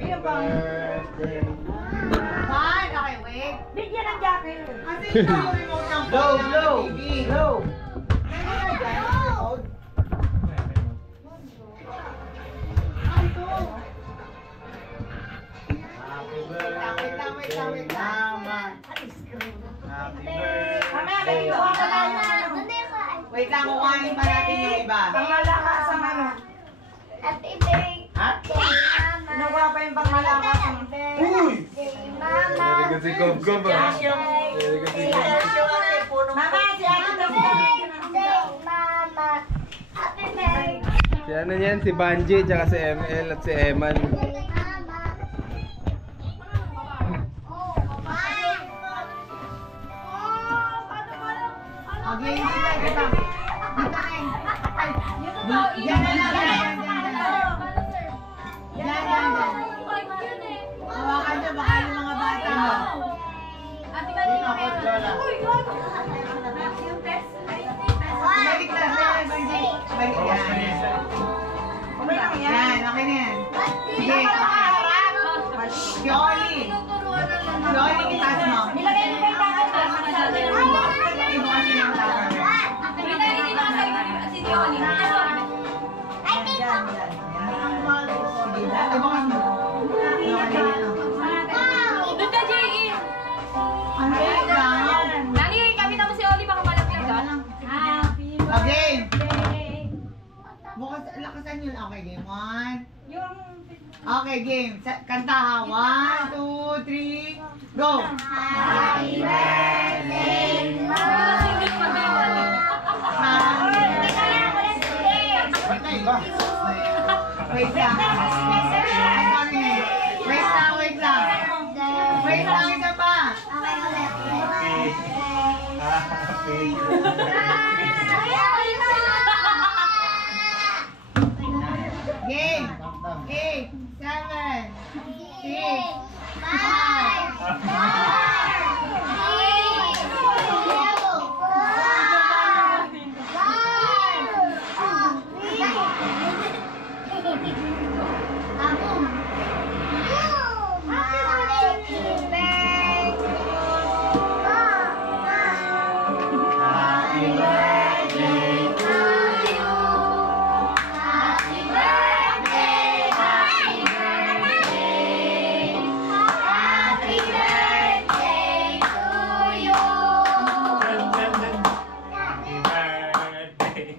birthday. Fine, okay, wait. Bigyan ng jacket. Kasi ito yung remote ng phone ng TV. Low. Wait lang. Happy birthday. Mamaya, may gawa ka tayo. Wait lang, kukuhanin pa natin yung iba. Pangmalakas ang ano. Happy birthday, Ha? Mama. Kinukuha pa yung pangmalakas ang... Uy! Mama. Very good si Gob Gob ah. Very good si Gob. Mama, si Ate Dong. Mama. Happy birthday, Si ano yan? Si Banji, tsaka si ML at si Eman. Mama. Oh, Okay, dito. Yan na lang. Yan. Hawakan nyo, baka yung mga bata mo. Balik na. Balik yan. Okay lang yan. Yan, okay na yan. Sige, si Oli. Si Oli, kitas mo. Nilagay mo yung jacket. Ibo kasi yung tawag. Yan. Sige, ibukas mo. Doon ka, J.E. Ang bait lang. Nani, kapita mo si Oli, baka malaglag ka. Okay. Bukas, lakasan yun. Okay, game 1. Okay, game. Kanta ha. 1, 2, 3, go! Happy birthday, Mama. Wait lang. Wait lang. Wait lang, isa pa. Okay, ulit. Game. 8, 7, 6,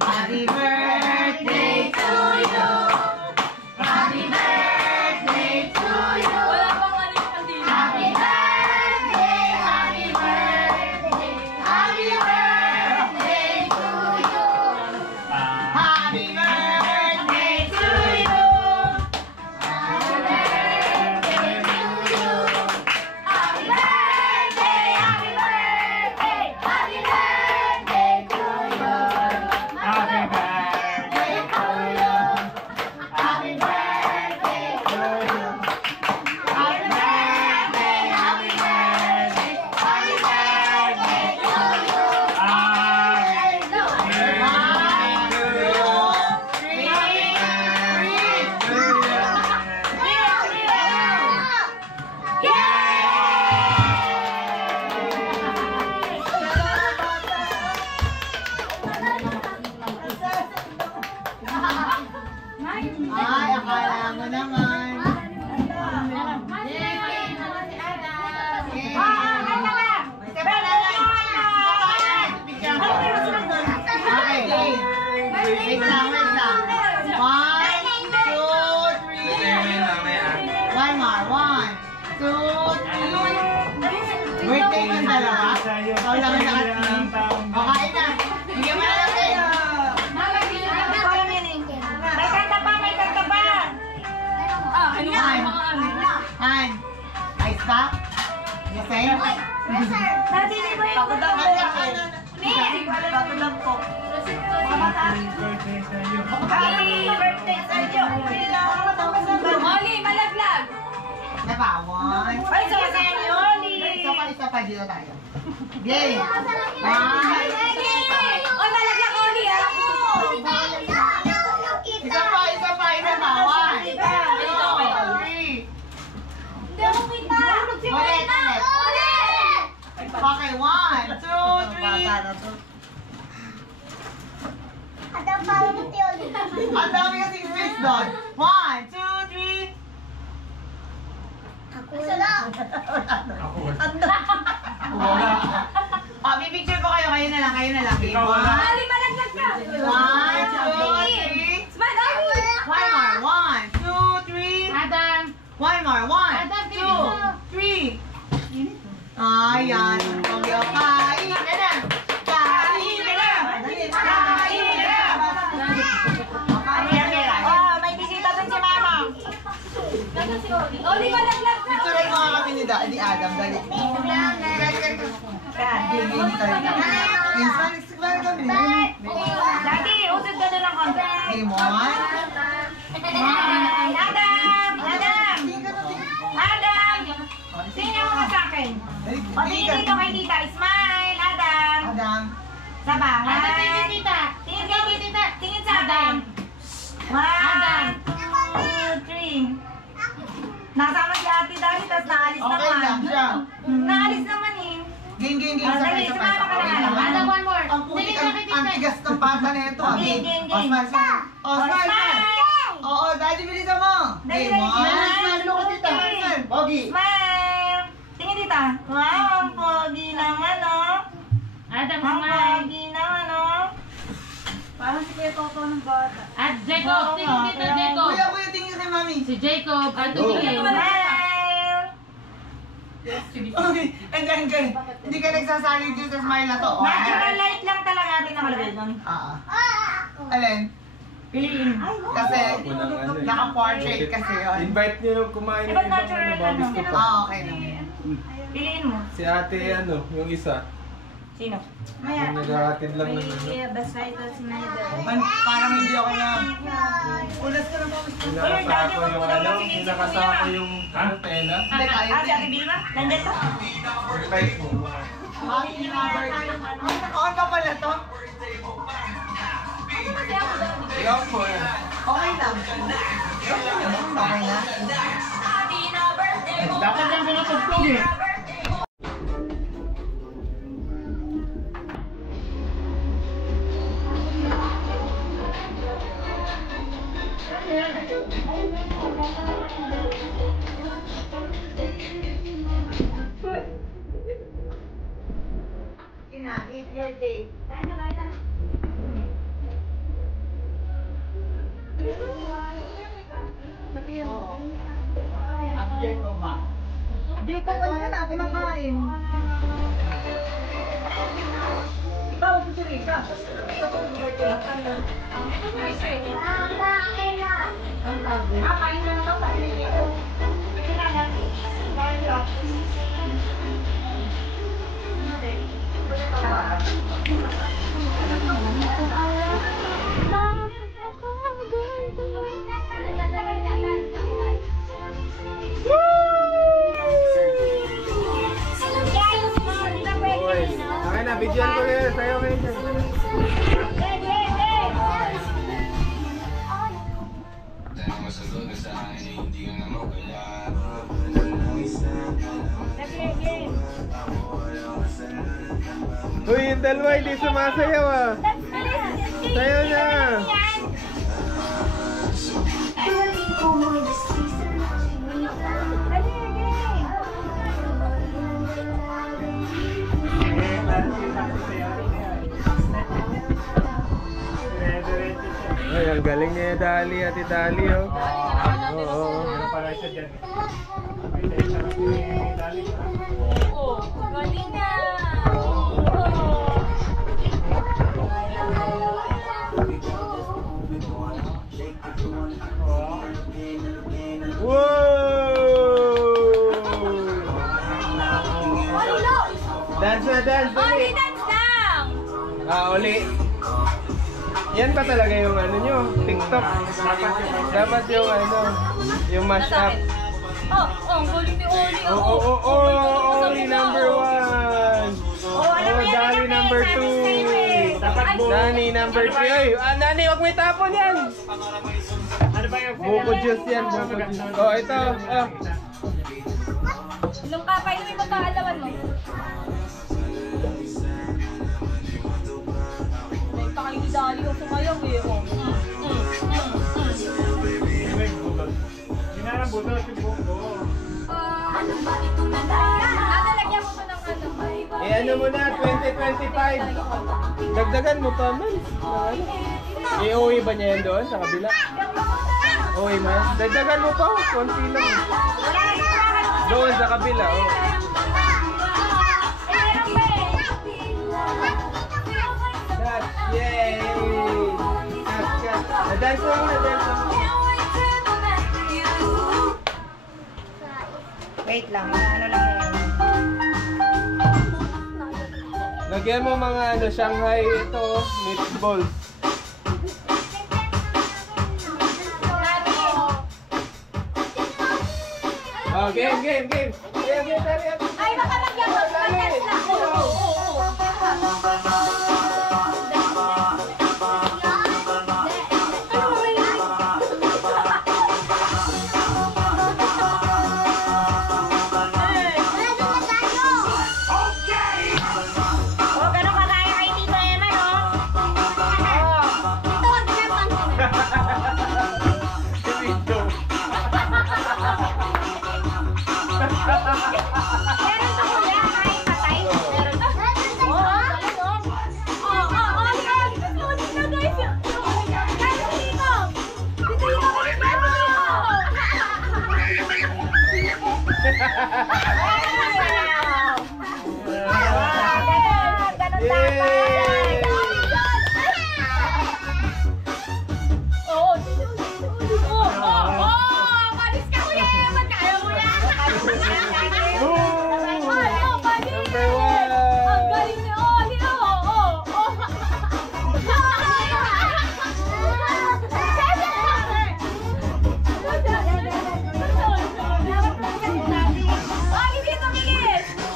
Happy birthday to you. Happy birthday to you. Wala pang ano yung kandila. Happy birthday, happy birthday, happy birthday to you. Happy birthday to you. Happy birthday to you. Happy birthday, happy birthday, happy birthday to you. Happy birthday to you. Happy birthday to you. Happy birthday, happy birthday, happy birthday to you. Ay, akala mo naman. Okay, game. Wait lang. 1, 2, 3. One more. 1, 2, 3. Birthday ng dalawa. Ikaw lang ang nakatingin. O, kain na. Bigyan mo na natin. May kanta pa. Ano nga ang mga ano? Han. Ice pack. The same. Yes, sir. Nadili mo yung kanta mo. Me. Happy birthday sa inyo. Oli, malaglag. Diba? 1. Ay, sa kasi ni Oli. Isa pa dito tayo. Game. 1. Oy, malaglag, Oli, ha? Isa pa. 1, 2, 3. na to. Ada parang mo Oli. Ang dami kasing space doon. 1, 2, 3. Ako lang. Pipicture ko kayo. Kayo na lang. Game Oli, malaglag ka. 1, 2, 3. Smile, Oli. One more. 1, 2, 3. Adam. One more. 1, Adam, 2, 3. Ayan. Okay, kain na na. Kain na na. Kain na na. Oh, may bisita dun si Mama. Nasaan si Oli? Oli, malaglag ka. Picture mo nga kami ni Adam. Dali. Game tayo. Game Spanish. Spanish kami. Daddy, usod ka doon ng konti. Game 1. Adam! Tingnan mo ka sa akin. O, tingin dito kay tita. Smile, Adam. Adam. Sa bahay. Adam, tingin tita. Tingin kay tita. Tingin sa akin. 1, 2, 3. Nasama si Ate Dali, tapos naalis Okay lang naman. siya. Naalis naman eh. Game. Dali, sumama ka na lang. Adam, one more. Ang puti, ang tigas ng pata na ito. Game. Smile. Smile! Oo, daddy, bilisan mo. Dali, Game 1. smile. Look at tita. Pogi. Smile! Tingin tita. Wow, ang pogi naman, oh. Adam, Ang smile. pogi naman, oh. Parang si Kuya Toto ng bata. At Jacob, tingin dito, Jacob. Kuya, tingin kay mami. Si Jacob, at Go. tingin. Smile! Okay, and hindi ka nagsasali dito sa smile na to. Natural light lang talaga natin nakalagay doon. Alin? Piliin. Kasi, Ako ng ano eh. naka-portrait kasi yun. Invite niyo na kumain ng Iba ibang natural ano, ano. gusto pa. Okay lang. Piliin mo. Si ate ano, yung isa. Sino? Yung naghahatid lang ng ano. Parang hindi ako na... Ulas ka na po. Pinakasako yung ano, pinakasako yung ano, tela. Hindi, kaya Ah, si Ate Vilma? Nandyan to? Invite mo. Happy birthday. On ka pala to? Ikaw po yan. Okay lang. Okay na. Dapat lang pinatugtog eh. Hindi ko wala na ako makain. Ikaw, Puchiri, ka. Kakain na naman pala nito. Okay. Okay na, bigyan ko kayo. Sayo kayo dyan. Uy, yung dalawa hindi sumasayaw ah. Sayaw na. Ay, ang galing niya Dali at Dali oh. Oo. Oo, galing na. Wow! Dance na dance! Oli, dance lang. Uli. Yan pa talaga yung ano nyo, TikTok. Dapat yung ano, yung mashup. Ang galing ni Oli. Oli number 1. Dali number 2. Nani number 3. Ay, Nani, huwag may tapon yan. Buko juice yan, buko juice. Oh, ito. Oh. Nung kapain mo yung magkaalawan mo. parang buto si Buko. Lalagyan mo to ng ano. Eh ano mo na, 2025. Dagdagan mo pa man. Eh uwi ba niya yan doon sa kabila? Uwi mo yan? Dagdagan mo pa, konti lang. Doon sa kabila, oh. Cut, yay! Cut. Na-dance mo muna, dance mo. Wait lang, ano lang yan. Lagyan mo mga ano, Shanghai ito, meatballs. Oh, game. Game, dali. Ay, baka magyabot. Mag-dance lang. Oh, ganun ka kaya kay Tito Eman, oh. Meron to kuya, kahit patay. Meron to. Ganun dapat. Number one.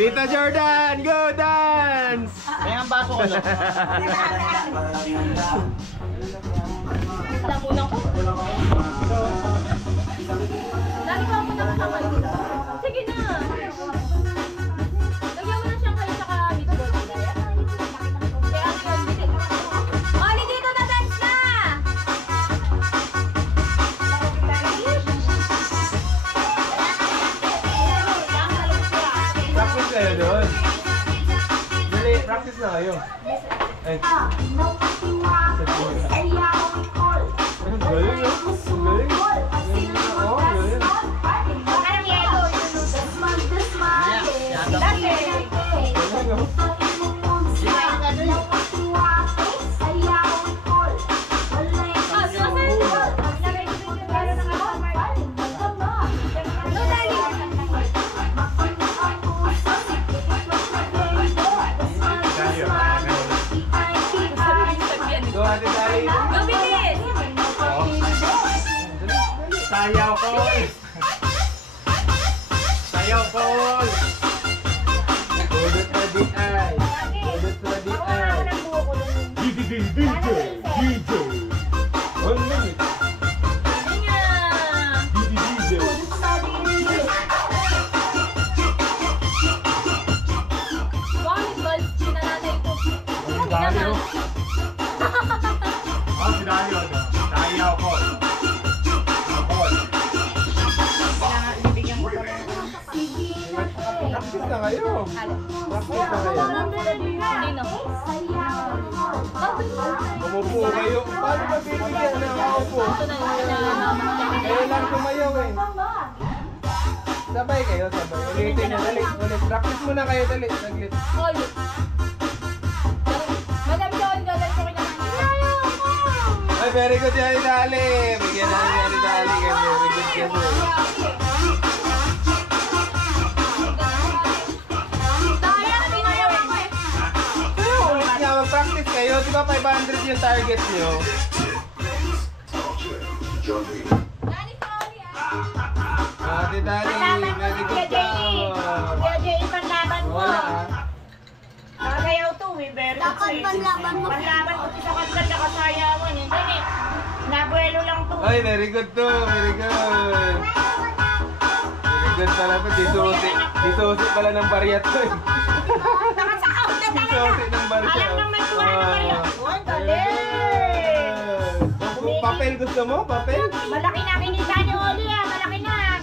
Tita Jordan, go dance! May ang baso ko doon. Sige na. Lagyan mo na siyang kayo sa meatball. Kaya ano yun, bitin. Oli, dito na dance na! Practice kayo doon. Dali, practice na kayo. Ay, ang galing, oh. Ang galing. Oo, ang galing. Parang yellow. Galing, oh. Go, Ate Dali. Go, bilis! Sayaw ko. Sayaw ko. Dudot na di ay. Dudot na di ay. DJ. 1 minute. Nga! DJ. Baka meatballs, sinananay ko. Ang dali, oh. Oh, si Dali, oh. Sayaw ko. Practice na kayo. Practice na kayo. Hindi na. Umupo kayo. Paano ba bibigyan na umupo? Ito na yung Kayo lang tumayaw eh. Sabay kayo, sabay. Ulitin na, dali. Ulit. Practice muna kayo, dali. Saglit. ulit. Madam John, galang ko kinaman. Ay, very good yan, Dali. Bigyan na ni Dali. Very good yan. Ulit nga, mag-practice kayo. Di ba 500 yung target nyo? Ate Dali, very good job. Kuya Jay, panlaban mo. Wala ah. Nakakayaw to, eh. Very good. Dapat panlaban mo. Panlaban ko sa kanila na kasayawan. Eh. Dali. Nabuelo lang to. Ay, very good to. Very good. Very good pala to. Disusi pala ng barya to eh. Nakasakaw na talaga. Disusi ng barya. Alam nang may tuwa na barya. Ang galing. Papel gusto mo? Papel? Malaki na kinita ni Oli ah. Malaki na.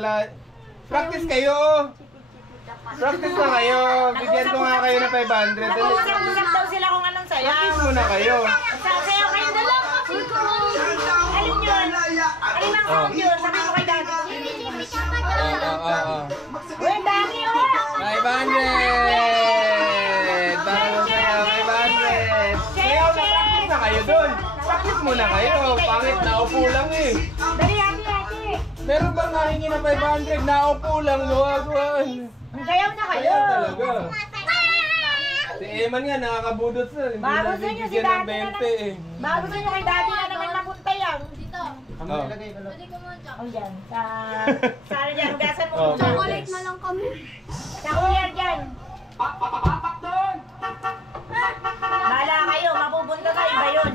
wala. Practice kayo. Practice na kayo. Bigyan ko nga kayo ng 500. Nag-uusap daw sila kung anong sayaw. Practice muna kayo. Sayaw kayo dalawa. Alin yun? Alin ang sound yun? Sabi ko kay daddy. Uy, daddy, oh! 500! Para sa'yo, 500! Sayaw na practice na kayo dun. Practice muna kayo. Pangit, naupo lang eh. Dali, ate. Meron bang nahingi ng 500? Naupo lang, luwag-luwag. Sayaw na kayo. Ayan talaga. Si Eman nga, nakakabudot sa. Hindi Baka na gusto niyo si bibigyan ng daddy 20 eh. Baka gusto nyo kay daddy na naman napunta yan. Oh. O yan. Sa ano dyan? Hugasan mo. Oh, Chocolate na lang kami. Sa kuya dyan. Bahala kayo. Mapupunta sa iba yun.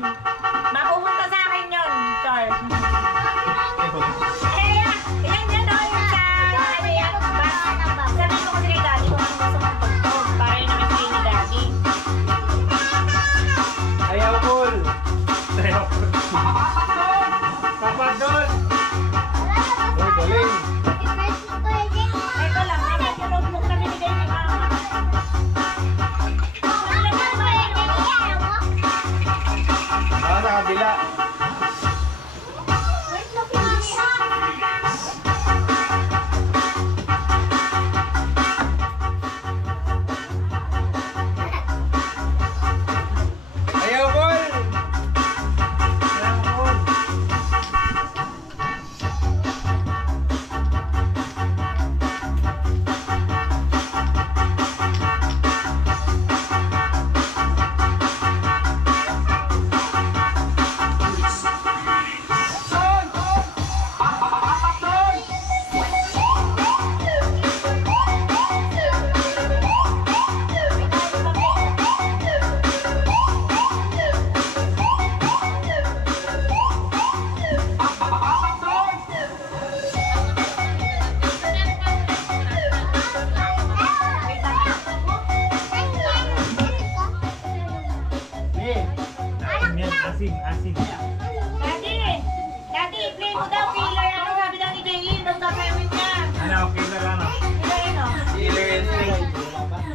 Mapupunta sa akin yun. Char. Yan o. Yung sa... Ano yan? Sabi ko kasi kay daddy kung ano gusto mong tugtog. Para yun naman kayo ni daddy. Ayaw, Paul. Ayaw, Paul. Papadol. Uy, galing. Ito lang. May yung notebook na binigay ni mama. Sa kabila. Ayaw, Paul. Ayaw, Paul. Daddy, play mo daw killer. Ano sabi daw ni Jaylin? Daw gagawin niya. Ano, killer ano? Killer ano? Killer instinct.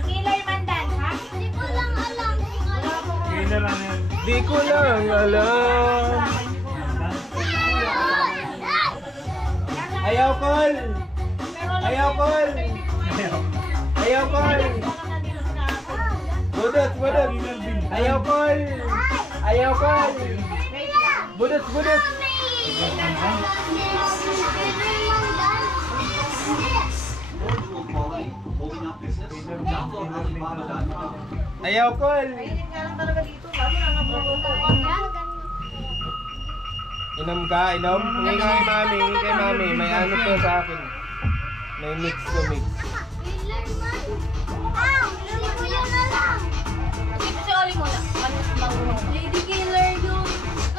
Killer mandan, ha? Hindi ko lang alam kung ano. Killer ano yun? Di ko lang alam. Ayaw, Paul. Ayaw, Paul. Ayaw, Paul. Budot, budot. Ayaw, Paul. Ayaw, Paul. Budot, budot. Ayaw, Paul. Kainin nga lang talaga dito. Lalo na nabubutukan. Inom ka, inom. Hingi ka kay mami, hingi kay mami. May ano to sa akin. May mix to mix. Hindi ko yun alam. Ito si Oli muna. Ano magulo? Lady Killer yung...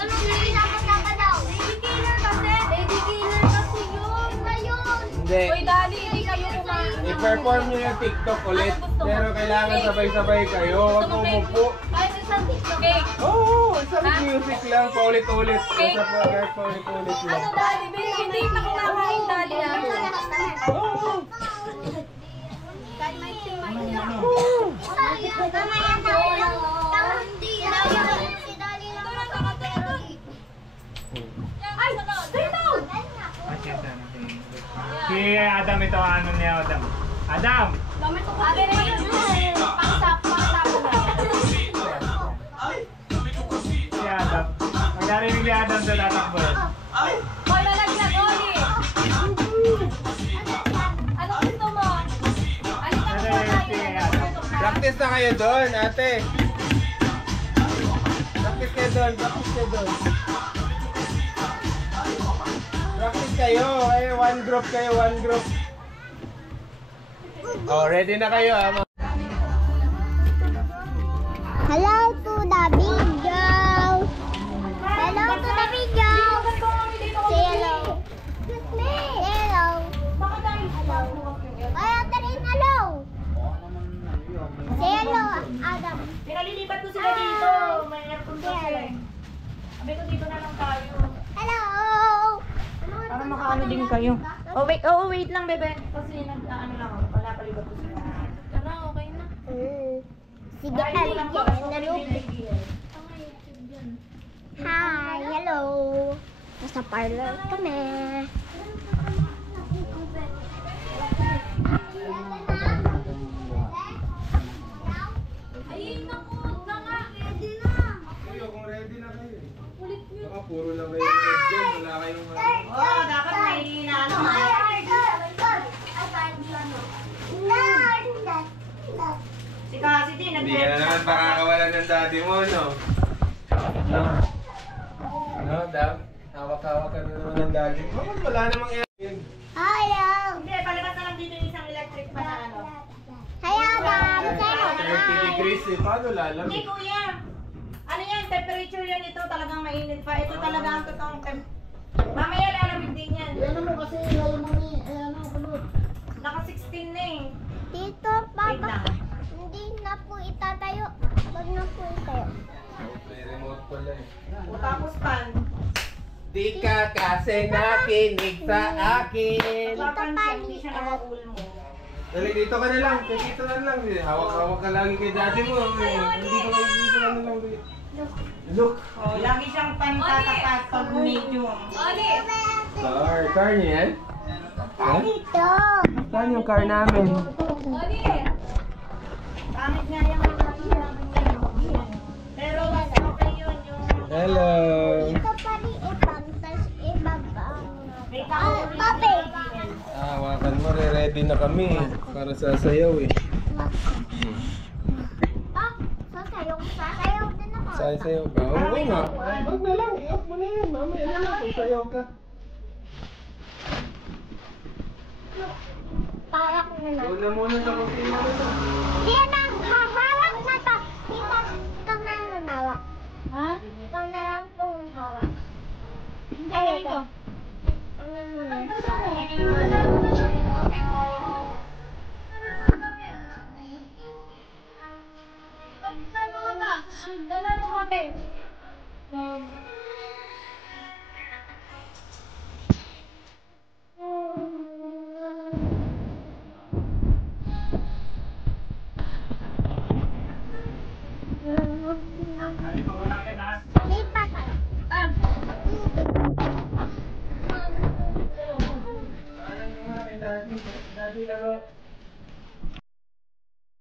Anong lady dapat daw? Lady Killer kasi. Lady Killer kasi yun. Iba yun. Hindi. Uy, Dali, hindi kayo kumain. I-perform nyo yung TikTok ulit. Pero kailangan sabay-sabay kayo. Huwag umupo. Kahit isang TikTok. Cake. Oo, isang music lang. Paulit-ulit. Basta po, guys, paulit-ulit lang. Ano, Dali? Hindi na kumakain, Dali. Oo. Kahit may tingin. Mamaya tayo. Hindi. Si Dali lang. Ay, stay down! Si Adam ito, ano niya Adam? Adam! Gamit ko Ate na yun. Pangsap na. Si Adam. Magkarinig ni Adam sa tatakbo. Hoy, lalagyan, Oli. Ano gusto mo? Ano ka gusto tayo? Practice na kayo doon, ate. Practice kayo doon, practice kayo doon. Practice kayo, one group kayo, one group. Oh, ready na kayo ah. Hello to the video. Hello to the video. Say hello. Say hello. Hello. Ay, Ate rin, hello. Say hello, Adam. Pinalilipat ko sila dito. May aircon kasi. Sabi ko dito na lang tayo. Hello. Para makaano din kayo. wait lang, bebe. Kasi ano lang ako, wala palibot ko sila. Tara, okay na. Sige, Hi, hello. Nasa parlor kami. Ay, naku, na nga. Ready na. Kayo, kung ready na kayo. Ulit yun. Baka puro lang kayo dyan. Wala kayong Oh, dapat may inaano. Si Cassidy, Hindi ka na naman pakakawalan ng daddy mo, no? No? No, Dab? Hawak-hawak ka na naman ng daddy mo. Bakit wala namang aircon? Hello. Hindi, palabas na lang dito yung isang electric pa na ano. Hello, Dad. 30 degrees eh. Paano Hindi, lalamig? kuya. Ano yan, temperature yan ito, talagang mainit pa. Ito talaga ang totoong Mamaya lalamig din yan. Ano mo kasi lalo mo ni ano kulot. Naka 16 na eh. Dito, Wait Papa. lang. Hindi na po itatayo. Wag na po itayo. May remote pala eh. O tapos pan. Di ka kasi nakinig sa akin. Papansin, hindi siya nakakul mo. Dali, dito ka na lang. Dito na lang. Hawak-hawak ka lagi kay daddy mo. Hindi ka kayo dito na lang. Look. Oh, lagi siyang pantatapat pag medium. Oli! Car niya yan? Ha? Dito. Saan yung car namin? Oli! Pangit nga yung pero mas okay yun yung... Hello. Ito pa rin ibang, tas ibaba. May Papi. Hawakan mo, ready na kami para sasayaw eh. Sasayaw din ako. Sasayaw ka? Oo nga. Wag na lang, iyak mo na yan. Mamaya na lang, sasayaw ka. Parang na lang. Una muna sa kusina na lang. Yan ang hawak na to. Ito na lang hawak. Ha? Ito na lang itong hawak. Ay, ito. Lipat ka. Daddy, daddy lang.